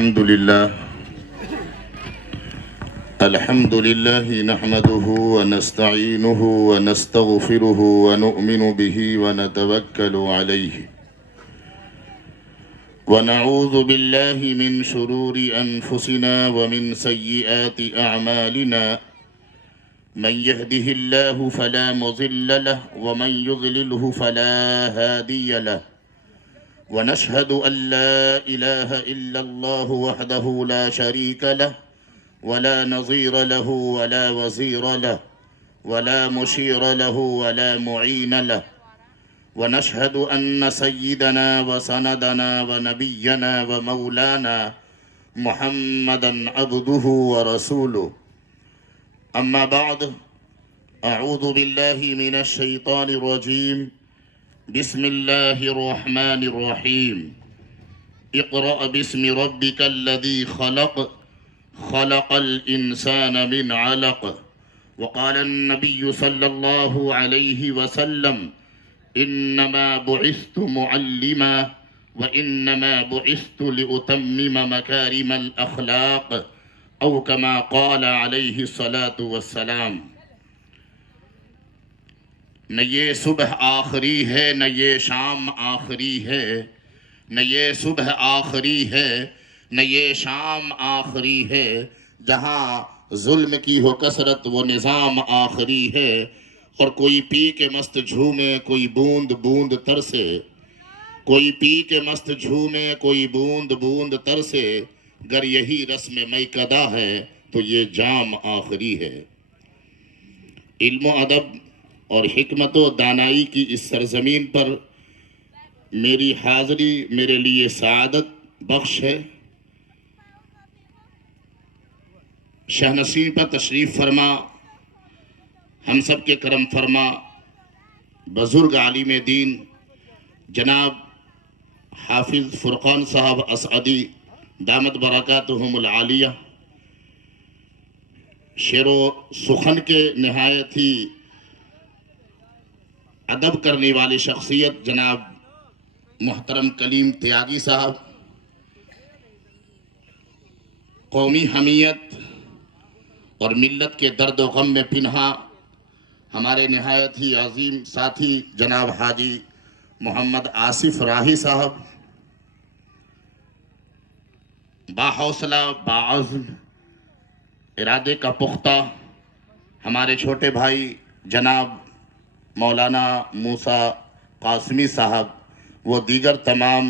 الحمد لله نحمده ونستعينه ونستغفره ونؤمن به ونتوكل عليه ونعوذ بالله من شرور أنفسنا ومن سيئات أعمالنا من يهده الله فلا مضل له ومن يضلله فلا هادي له ونشهد أن لا إله إلا الله وحده لا شريك له ولا نظير له ولا وزير له ولا مشير له ولا معين له ونشهد أن سيدنا وسندنا ونبينا ومولانا محمدا عبده ورسوله أما بعد أعوذ بالله من الشيطان الرجيم بسم الله الرحمن الرحيم اقرأ باسم ربك الذي خلق خلق الإنسان من علق وقال النبي صلى الله عليه وسلم إنما بعثت معلما وإنما بعثت لأتمم مكارم الأخلاق أو كما قال عليه الصلاة والسلام۔ نہ یہ صبح آخری ہے نہ یہ شام آخری ہے، نہ یہ صبح آخری ہے نہ یہ شام آخری ہے، جہاں ظلم کی ہو کثرت وہ نظام آخری ہے، اور کوئی پی کے مست جھومے کوئی بوند بوند ترسے، کوئی پی کے مست جھومے کوئی بوند بوند ترسے، گر یہی رسم میکدہ ہے تو یہ جام آخری ہے۔ علم و ادب اور حکمت و دانائی کی اس سرزمین پر میری حاضری میرے لیے سعادت بخش ہے۔ شہ نصیب پر تشریف فرما، ہم سب کے کرم فرما بزرگ عالم دین جناب حافظ فرقان صاحب اسعدی دامت برکاتہم العالیہ، شعر و سخن کے نہایت ہی ادب کرنے والی شخصیت جناب محترم کلیم تیاگی صاحب، قومی حمیت اور ملت کے درد و غم میں پنہا ہمارے نہایت ہی عظیم ساتھی جناب حاجی محمد آصف راہی صاحب، باحوصلہ باعزم ارادے کا پختہ ہمارے چھوٹے بھائی جناب مولانا موسیٰ قاسمی صاحب، وہ دیگر تمام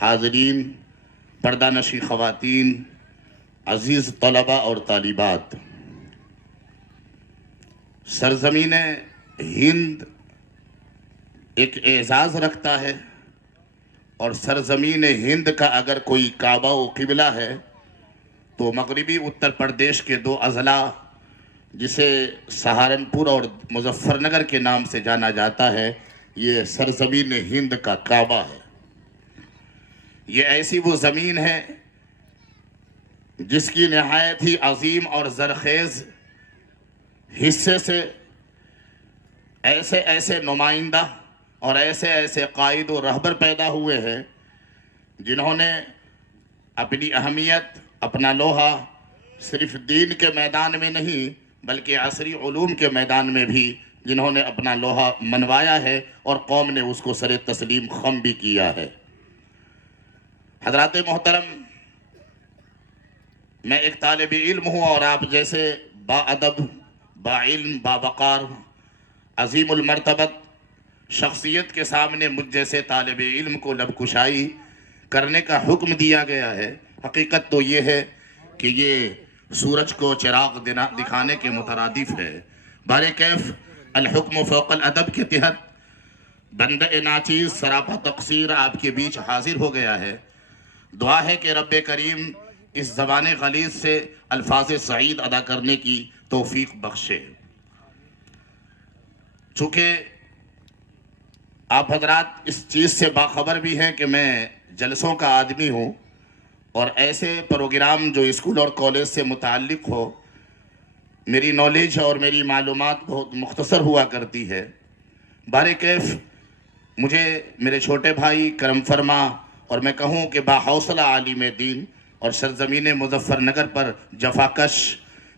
حاضرین، پردہ نشی خواتین، عزیز طلبہ اور طالبات۔ سرزمین ہند ایک اعزاز رکھتا ہے، اور سرزمین ہند کا اگر کوئی کعبہ و قبلہ ہے تو مغربی اتر پردیش کے دو اضلاع جسے سہارنپور اور مظفر نگر کے نام سے جانا جاتا ہے، یہ سرزمین ہند کا کعبہ ہے۔ یہ ایسی وہ زمین ہے جس کی نہایت ہی عظیم اور زرخیز حصے سے ایسے ایسے نمائندہ اور ایسے ایسے قائد و رہبر پیدا ہوئے ہیں جنہوں نے اپنی اہمیت، اپنا لوہا صرف دین کے میدان میں نہیں بلکہ عصری علوم کے میدان میں بھی جنہوں نے اپنا لوہا منوایا ہے، اور قوم نے اس کو سر تسلیم خم بھی کیا ہے۔ حضرات محترم، میں ایک طالب علم ہوں، اور آپ جیسے با ادب، با علم، با وقار، عظیم المرتبت شخصیت کے سامنے مجھ جیسے طالب علم کو لب کشائی کرنے کا حکم دیا گیا ہے۔ حقیقت تو یہ ہے کہ یہ سورج کو چراغ دکھانے کے مترادف ہے۔ بارے کیف الحکم فوق الادب کے تحت بندہ ناچیز سراپا تقصیر آپ کے بیچ حاضر ہو گیا ہے۔ دعا ہے کہ رب کریم اس زبان غلیظ سے الفاظ سعید ادا کرنے کی توفیق بخشے۔ چونکہ آپ حضرات اس چیز سے باخبر بھی ہیں کہ میں جلسوں کا آدمی ہوں، اور ایسے پروگرام جو اسکول اور کالج سے متعلق ہو، میری نالج اور میری معلومات بہت مختصر ہوا کرتی ہے۔ بارے کیف مجھے میرے چھوٹے بھائی کرم فرما، اور میں کہوں کہ باحوصلہ عالم دین اور سرزمین مظفر نگر پر جفاکش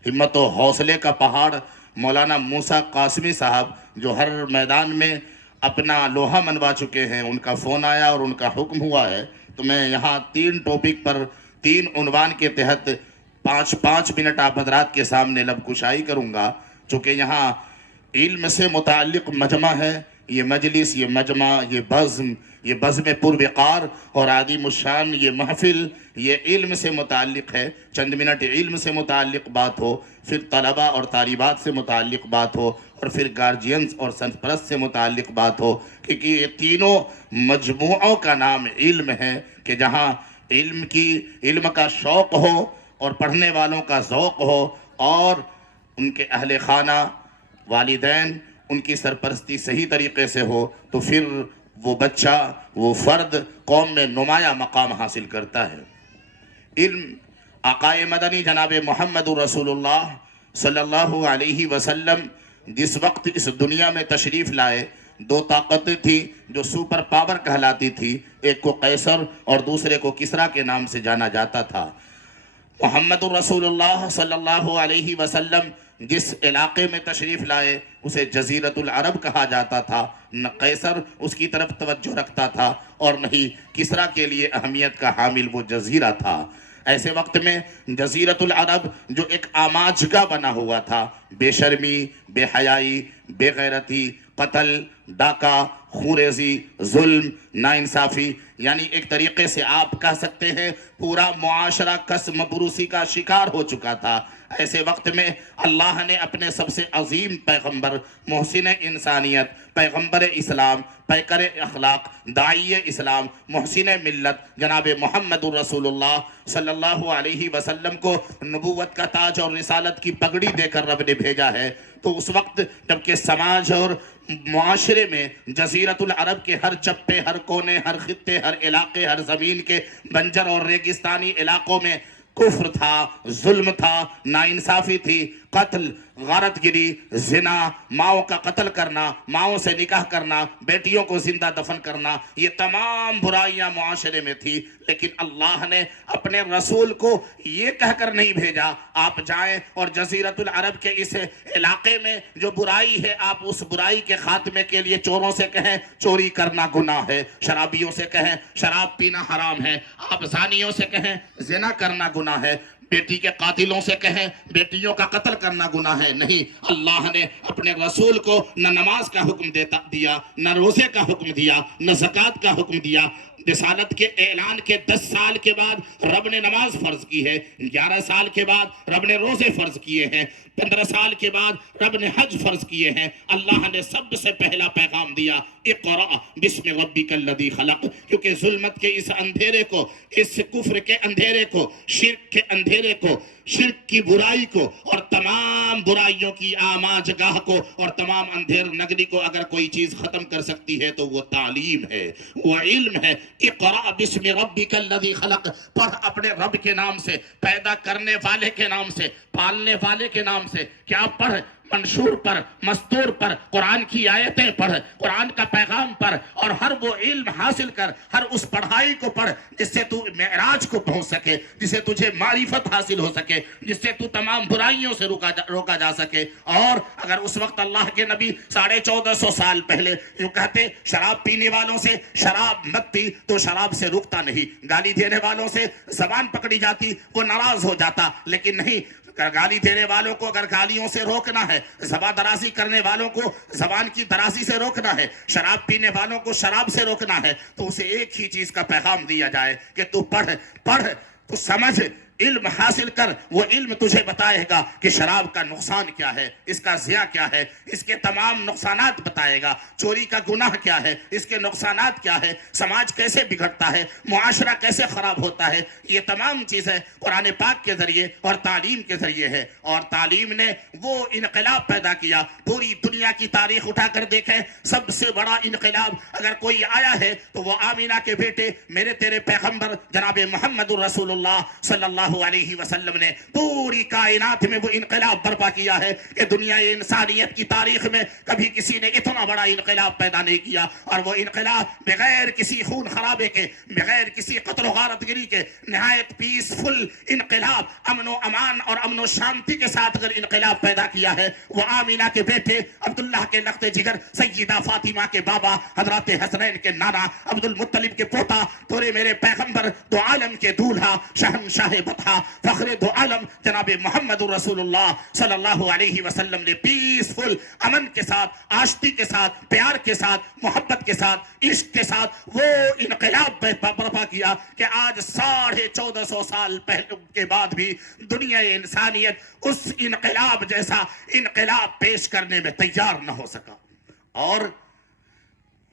ہمت و حوصلے کا پہاڑ مولانا موسیٰ قاسمی صاحب جو ہر میدان میں اپنا لوہا منوا چکے ہیں، ان کا فون آیا اور ان کا حکم ہوا ہے، تو میں یہاں 3 ٹاپک پر 3 عنوان کے تحت 5 منٹ آپ حضرات کے سامنے لب کشائی کروں گا۔ چونکہ یہاں علم سے متعلق مجمع ہے، یہ مجلس، یہ مجمع، یہ بزم پروقار اور عظیم الشان یہ محفل، یہ علم سے متعلق ہے۔ چند منٹ علم سے متعلق بات ہو، پھر طلبہ اور طالبات سے متعلق بات ہو، اور پھر گارجینز اور سرپرست سے متعلق بات ہو، کیونکہ یہ تینوں مجموعوں کا نام علم ہے، کہ جہاں علم کا شوق ہو اور پڑھنے والوں کا ذوق ہو اور ان کے اہل خانہ، والدین، ان کی سرپرستی صحیح طریقے سے ہو، تو پھر وہ بچہ، وہ فرد قوم میں نمایاں مقام حاصل کرتا ہے۔ علم آقائے مدنی جناب محمد رسول اللہ صلی اللہ علیہ وسلم جس وقت اس دنیا میں تشریف لائے، 2 طاقتیں تھیں جو سپر پاور کہلاتی تھی، ایک کو قیصر اور دوسرے کو کسریٰ کے نام سے جانا جاتا تھا۔ محمد رسول اللہ صلی اللہ علیہ وسلم جس علاقے میں تشریف لائے اسے جزیرۃ العرب کہا جاتا تھا، نہ قیصر اس کی طرف توجہ رکھتا تھا اور نہ ہی کسریٰ کے لیے اہمیت کا حامل وہ جزیرہ تھا۔ ایسے وقت میں جزیرۃ العرب جو ایک آماجگاہ بنا ہوا تھا، بے شرمی، بے حیائی، بے غیرتی، قتل، ڈاکہ، خوریزی، ظلم، ناانصافی، یعنی ایک طریقے سے آپ کہہ سکتے ہیں پورا معاشرہ کسم بروسی کا شکار ہو چکا تھا۔ ایسے وقت میں اللہ نے اپنے سب سے عظیم پیغمبر، محسن انسانیت، پیغمبر اسلام، پیکر اخلاق، داعی اسلام، محسن ملت جناب محمد رسول اللہ صلی اللہ علیہ وسلم کو نبوت کا تاج اور رسالت کی پگڑی دے کر رب نے بھیجا ہے۔ تو اس وقت جبکہ سماج اور معاشرے میں جزیرۃ العرب کے ہر چپے، ہر کونے، ہر خطے، ہر علاقے، ہر زمین کے بنجر اور ریگستانی علاقوں میں کفر تھا، ظلم تھا، ناانصافی تھی، قتل، غارت گری، زنا، ماؤں کا قتل کرنا، ماؤں سے نکاح کرنا، بیٹیوں کو زندہ دفن کرنا، یہ تمام برائیاں معاشرے میں تھی۔ لیکن اللہ نے اپنے رسول کو یہ کہہ کر نہیں بھیجا آپ جائیں اور جزیرۃ العرب کے اس علاقے میں جو برائی ہے آپ اس برائی کے خاتمے کے لیے چوروں سے کہیں چوری کرنا گناہ ہے، شرابیوں سے کہیں شراب پینا حرام ہے، آپ زانیوں سے کہیں زنا کرنا گناہ ہے، بیٹی کے قاتلوں سے کہیں بیٹیوں کا قتل کرنا گناہ ہے۔ نہیں، اللہ نے اپنے رسول کو نہ نماز کا حکم دیا، نہ روزے کا حکم دیا، نہ زکوٰۃ کا حکم دیا۔ رسالت کے اعلان کے 10 سال کے بعد رب نے نماز فرض کی ہے، 11 سال کے بعد رب نے روزے فرض کیے ہیں، 15 سال کے بعد رب نے حج فرض کیے ہیں۔ اللہ نے سب سے پہلا پیغام دیا، اقرأ بسم ربک الذی خلق، کیونکہ ظلمت کے اس اندھیرے کو، اس کفر کے اندھیرے کو، شرک کے اندھیرے کو، شرک کی برائی کو اور تمام برائیوں کی آماج گاہ کو اور تمام اندھیر نگری کو اگر کوئی چیز ختم کر سکتی ہے تو وہ تعلیم ہے، وہ علم ہے۔ اقرأ بسم ربک الذی خلق، پڑھ اپنے رب کے نام سے، پیدا کرنے والے کے نام سے، پالنے والے کے نام سے۔ کیا پڑھ؟ منشور پر، مستور پر، قرآن کی آیتیں پڑھ، قرآن کا پیغام پڑھ، اور ہر وہ علم حاصل کر، ہر اس پڑھائی کو پڑھ جس سے تو معراج کو پہنچ سکے، جس سے تجھے معرفت حاصل ہو سکے، جس سے تو تمام برائیوں سے روکا جا سکے۔ اور اگر اس وقت اللہ کے نبی 1450 سال پہلے یوں کہتے شراب پینے والوں سے شراب مت پی، تو شراب سے رکتا نہیں، گالی دینے والوں سے زبان پکڑی جاتی، وہ ناراض ہو جاتا، لیکن نہیں، گالی دینے والوں کو اگر گالیوں سے روکنا ہے، زبان درازی کرنے والوں کو زبان کی درازی سے روکنا ہے، شراب پینے والوں کو شراب سے روکنا ہے، تو اسے ایک ہی چیز کا پیغام دیا جائے کہ تو پڑھ، تو سمجھ، علم حاصل کر۔ وہ علم تجھے بتائے گا کہ شراب کا نقصان کیا ہے، اس کا ضیاء کیا ہے، اس کے تمام نقصانات بتائے گا، چوری کا گناہ کیا ہے، اس کے نقصانات کیا ہے، سماج کیسے بگڑتا ہے، معاشرہ کیسے خراب ہوتا ہے۔ یہ تمام چیزیں قرآن پاک کے ذریعے اور تعلیم کے ذریعے ہے، اور تعلیم نے وہ انقلاب پیدا کیا۔ پوری دنیا کی تاریخ اٹھا کر دیکھیں، سب سے بڑا انقلاب اگر کوئی آیا ہے تو وہ آمینہ کے بیٹے میرے تیرے پیغمبر جناب محمد رسول اللہ صلی اللہ اللہ علیہ وسلم نے پوری کائنات میں وہ انقلاب برپا کیا ہے کہ دنیا انسانیت کی تاریخ میں کبھی کسی نے اتنا بڑا انقلاب پیدا نہیں کیا، اور وہ انقلاب بغیر کسی خون خرابے کے، بغیر کسی قتل و غارت گری کے، نہایت پیسفل انقلاب، امن و امان اور امن و شانتی کے ساتھ اگر انقلاب پیدا کیا ہے، وہ آمینہ کے بیٹے عبداللہ کے لخت جگر، سیدہ فاطمہ کے بابا، حضرات حسنین کے نانا، عبد المطلب کے پوتا، تورے میرے پیغمبر دو عالم کے دولہا، شہنشاہ بطحا، فخر دو عالم جناب محمد رسول اللہ صلی اللہ علیہ وسلم نے پیسفل امن کے ساتھ، آشتی کے ساتھ، پیار کے ساتھ، محبت کے ساتھ، عشق کے ساتھ وہ انقلاب برپا کیا کہ آج 1450 سال پہلے کے بعد بھی دنیا انسانیت اس انقلاب جیسا انقلاب پیش کرنے میں تیار نہ ہو سکا۔ اور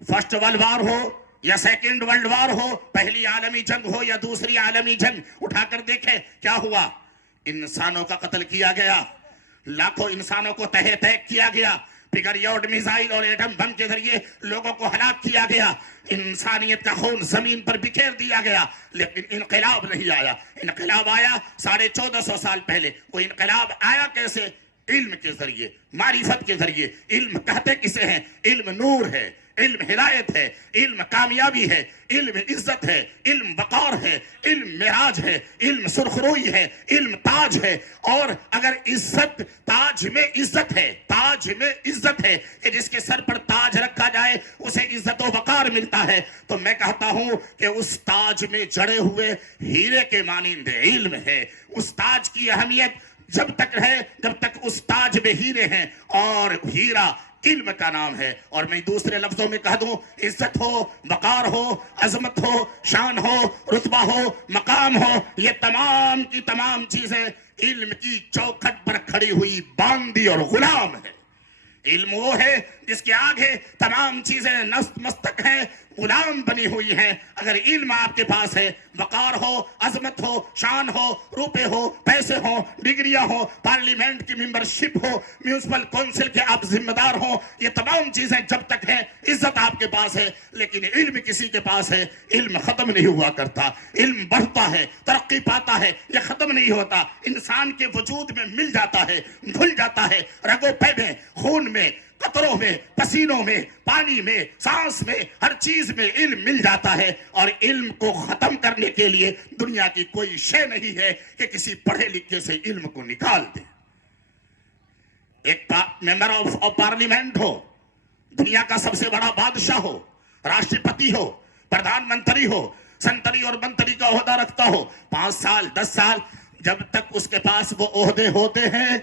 فرسٹ ورلڈ وار ہو یا سیکنڈ ورلڈ وار ہو، پہلی عالمی جنگ ہو یا دوسری عالمی جنگ، اٹھا کر دیکھیں کیا ہوا۔ انسانوں کا قتل کیا گیا، لاکھوں انسانوں کو تہہ تہہ کیا گیا، بغیر یوڈ میزائل اور ایٹم بم کے ذریعے لوگوں کو ہلاک کیا گیا، انسانیت کا خون زمین پر بکھیر دیا گیا، لیکن انقلاب نہیں آیا۔ انقلاب آیا 1450 سال پہلے۔ وہ انقلاب آیا کیسے؟ علم کے ذریعے، معرفت کے ذریعے۔ علم کہتے کسے ہیں؟ علم نور ہے، علم ہدایت ہے، علم کامیابی ہے، علم عزت ہے، علم وقار ہے، علم معراج ہے، علم سرخروئی ہے، علم تاج ہے۔ اور اگر عزت، تاج میں عزت ہے، تاج میں عزت ہے کہ جس کے سر پر تاج رکھا جائے اسے عزت و وقار ملتا ہے، تو میں کہتا ہوں کہ اس تاج میں جڑے ہوئے ہیرے کے مانند علم ہے۔ اس تاج کی اہمیت جب تک ہے جب تک اس تاج میں ہیرے ہیں، اور ہیرا علم کا نام ہے۔ اور میں دوسرے لفظوں میں کہہ دوں، عزت ہو، وقار ہو، عظمت ہو، شان ہو، رتبہ ہو، مقام ہو، یہ تمام کی تمام چیزیں علم کی چوکھٹ پر کھڑی ہوئی باندی اور غلام ہے۔ علم وہ ہے جس کے آگے تمام چیزیں نست مستق ہیں، غلام بنی ہوئی ہیں۔ اگر علم آپ کے پاس ہے، وقار ہو، عظمت ہو، شان ہو، روپے ہو، پیسے ہو، ڈگریاں ہو، پارلیمنٹ کی ممبرشپ ہو، میونسپل کونسل کے آپ ذمہ دار ہو، یہ تمام چیزیں جب تک ہیں عزت آپ کے پاس ہے۔ لیکن علم کسی کے پاس ہے، علم ختم نہیں ہوا کرتا، علم بڑھتا ہے، ترقی پاتا ہے، یہ ختم نہیں ہوتا، انسان کے وجود میں مل جاتا ہے، گھل جاتا ہے، رگوں پے میں، خون میں، قطروں میں، پسینوں میں، پانی میں، سانس میں، ہر چیز میں علم مل جاتا ہے۔ اور علم کو ختم کرنے کے لیے دنیا کی کوئی شے نہیں ہے کہ کسی پڑھے لکھے سے علم کو نکال دے۔ ایک ممبر آف پارلیمنٹ ہو، دنیا کا سب سے بڑا بادشاہ ہو، راشٹرپتی ہو، پردھان منتری ہو، سنتری اور منتری کا عہدہ رکھتا ہو، 5 سال 10 سال جب تک اس کے پاس وہ عہدے ہوتے ہیں،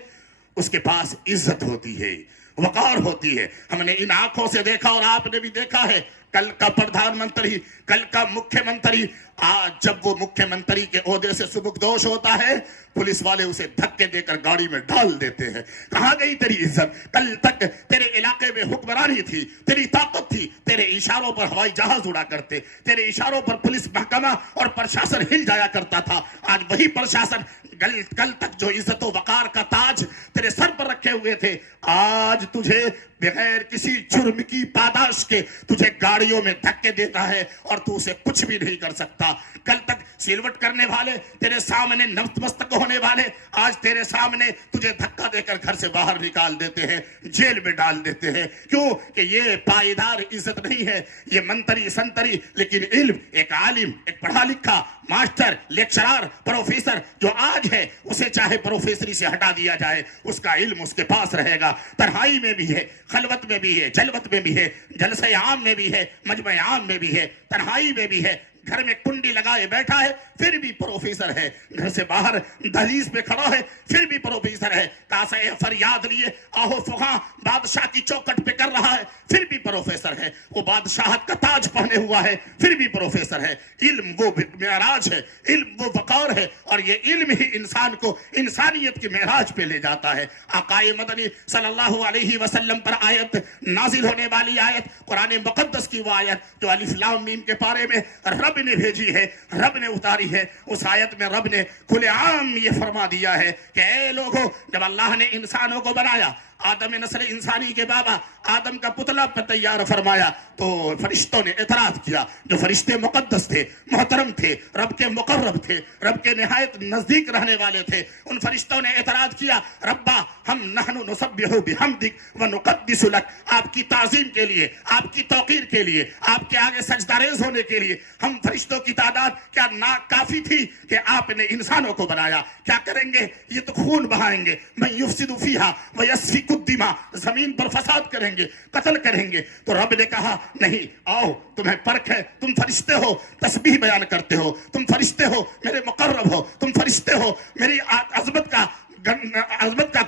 اس کے پاس عزت ہوتی ہے، وقار ہوتی ہے۔ ہم نے ان آنکھوں سے دیکھا اور آپ نے بھی دیکھا ہے، کل کا پردھان منتری، کل کا مکھیہ منتری، آج جب وہ مکھیہ منتری کے عہدے سے سبکدوش ہوتا ہے، پولیس والے اسے دھکے دے کر گاڑی میں ڈال دیتے ہیں۔ کہاں گئی تیری عزت؟ کل تک تیرے علاقے میں حکمرانی تھی، تیری طاقت تھی، تیرے اشاروں پر ہوائی جہاز اڑا کرتے، تیرے اشاروں پر پولیس محکمہ اور پرشاسن ہل جایا کرتا تھا۔ آج وہی پرشاسن، کل تک جو عزت و وقار کا تاج تیرے سر پر رکھے ہوئے تھے، آج تجھے بغیر کسی جرم کی پاداش کے تجھے گاڑیوں میں دھکے دیتا ہے اور تو اسے کچھ بھی نہیں کر سکتا۔ کل تک سلوٹ کرنے والے، تیرے سامنے نتمستک ہونے والے، آج تیرے سامنے تجھے دھکا دے کر گھر سے باہر نکال دیتے ہیں، جیل میں ڈال دیتے ہیں۔ کیوں کہ یہ پائیدار عزت نہیں ہے، یہ منتری سنتری، لیکن علم، ایک عالم، ایک پڑھا لکھا ماسٹر، لیکچرار، پروفیسر جو آج ہے، اسے چاہے پروفیسری سے ہٹا دیا جائے، اس کا علم اس کے پاس رہے گا۔ تنہائی میں بھی ہے، خلوت میں بھی ہے، جلوت میں بھی ہے، جلسہ عام میں بھی ہے، مجمع عام میں بھی ہے، تنہائی میں بھی ہے، گھر میں کنڈی لگائے بیٹھا ہے پھر بھی پروفیسر ہے، گھر سے باہر دہلیز پہ کھڑا ہے پھر بھی پروفیسر ہے، کاسہ فریاد لیے آہو فغاں بادشاہ کی چوکٹ پہ کر رہا ہے پھر بھی پروفیسر ہے، وہ بادشاہت کا تاج پہنے ہوا ہے پھر بھی پروفیسر ہے۔ علم وہ معراج ہے، علم وہ وقار ہے، اور یہ علم ہی انسان کو انسانیت کی معراج پہ لے جاتا ہے۔ آقائے مدنی صلی اللہ علیہ وسلم پر آیت نازل ہونے والی آیت، قرآن مقدس کی وہ آیت جو الف لام میم کے پارے میں رب نے بھیجی ہے، رب نے اتاری ہے، اس آیت میں رب نے کھلے عام یہ فرما دیا ہے کہ اے لوگوں، جب اللہ نے انسانوں کو بنایا، آدم نسل انسانی کے بابا آدم کا پتلا پر تیار فرمایا تو فرشتوں نے اعتراض کیا، جو فرشتے مقدس تھے، محترم تھے، رب کے مقرب تھے، رب کے نہایت نزدیک رہنے والے تھے، ان فرشتوں نے اعتراض کیا، ربا ہم نحن نسبح بحمدک ونقدس لک، آپ کی تعظیم کے لیے، آپ کی توقیر کے لیے، آپ کے آگے سجدہ ریز ہونے کے لیے ہم فرشتوں کی تعداد کیا کافی تھی کہ آپ نے انسانوں کو بنایا؟ کیا کریں گے؟ یہ تو خون بہائیں گے، من یفسد فیہا ویسفک الدماء، زمین پر فساد کریں گے، قتل کریں گے۔ تو رب نے کہا نہیں، آؤ تمہیں پرکھ ہے، تم فرشتے ہو، تسبیح بیان کرتے ہو، تم فرشتے ہو، میرے مقرب ہو، تم فرشتے ہو، میری عظمت کا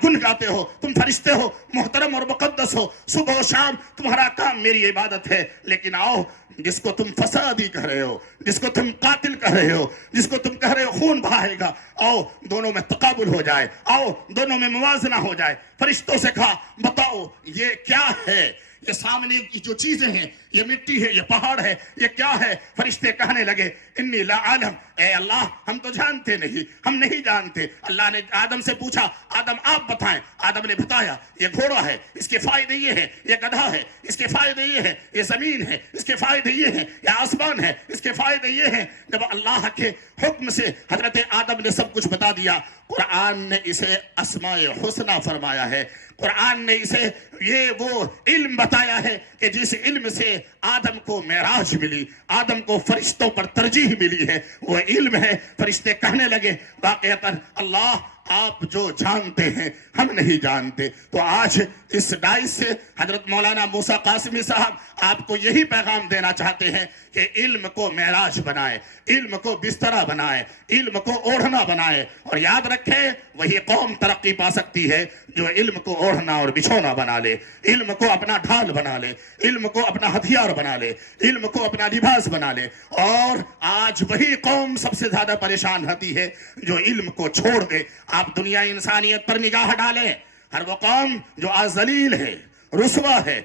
گن گاتے ہو، تم فرشتے ہو، محترم اور مقدس ہو، صبح و شام تمہارا کام میری عبادت ہے، لیکن آؤ جس کو تم فسادی کہہ رہے ہو، جس کو تم قاتل کہہ رہے ہو، جس کو تم کہہ رہے ہو خون بہائے گا، آؤ دونوں میں تقابل ہو جائے، آؤ دونوں میں موازنہ ہو جائے۔ فرشتوں سے کہا بتاؤ یہ کیا ہے؟ یہ سامنے کی جو چیزیں ہیں، یہ مٹی ہے، یہ پہاڑ ہے، یہ کیا ہے؟ فرشتے کہنے لگے انی لا عالم، اے اللہ ہم تو جانتے نہیں، ہم نہیں جانتے۔ اللہ نے آدم سے پوچھا آدم آپ بتائیں، آدم نے بتایا یہ گھوڑا ہے، اس کے فائدے یہ ہیں، یہ گدھا ہے، اس کے فائدے یہ ہیں، یہ زمین ہے، اس کے فائدے یہ ہیں، یہ آسمان ہے، اس کے فائدے یہ ہیں۔ جب اللہ کے حکم سے حضرت آدم نے سب کچھ بتا دیا، قرآن نے اسے اسماء حسنہ فرمایا ہے، قرآن نے اسے یہ وہ علم بتایا ہے کہ جس علم سے آدم کو معراج ملی، آدم کو فرشتوں پر ترجیح ملی ہے، وہ علم ہے۔ فرشتے کہنے لگے واقعتاً اللہ آپ جو جانتے ہیں ہم نہیں جانتے۔ تو آج اس ڈائس سے حضرت مولانا موسیٰ قاسمی صاحب آپ کو یہی پیغام دینا چاہتے ہیں کہ علم کو معراج بنائے، علم کو بسترہ بنائے، علم کو اوڑھنا بنائے، اور یاد رکھیں وہی قوم ترقی پا سکتی ہے جو علم کو اوڑھنا اور بچھونا بنا لے، علم کو اپنا ڈھال بنا لے، علم کو اپنا ہتھیار بنا لے، علم کو اپنا لباس بنا لے۔ اور آج وہی قوم سب سے زیادہ پریشان ہوتی ہے جو علم کو چھوڑ دے۔ آپ دنیا انسانیت پر نگاہ ڈالیں، ہر وہ قوم جو آج ذلیل ہے، رسوا ہے،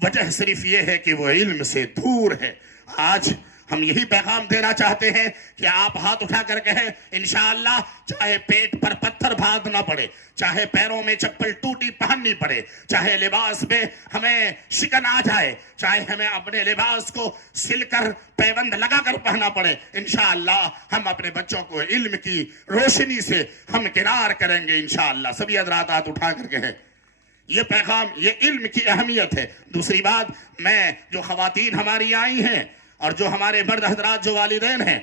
وجہ صرف یہ ہے کہ وہ علم سے دور ہے۔ آج ہم یہی پیغام دینا چاہتے ہیں کہ آپ ہاتھ اٹھا کر کہیں انشاءاللہ چاہے پیٹ پر پتھر باندھنا پڑے، چاہے پیروں میں چپل ٹوٹی پہننی پڑے، چاہے لباس میں ہمیں شکن آ جائے، چاہے ہمیں اپنے لباس کو سل کر پیبند لگا کر پہننا پڑے، انشاءاللہ ہم اپنے بچوں کو علم کی روشنی سے ہم کنار کریں گے انشاءاللہ۔ سبھی حضرات ہاتھ اٹھا کر کہیں یہ پیغام، یہ علم کی اہمیت ہے۔ دوسری بات، میں جو خواتین ہماری آئی ہیں اور جو ہمارے مرد حضرات جو والدین ہیں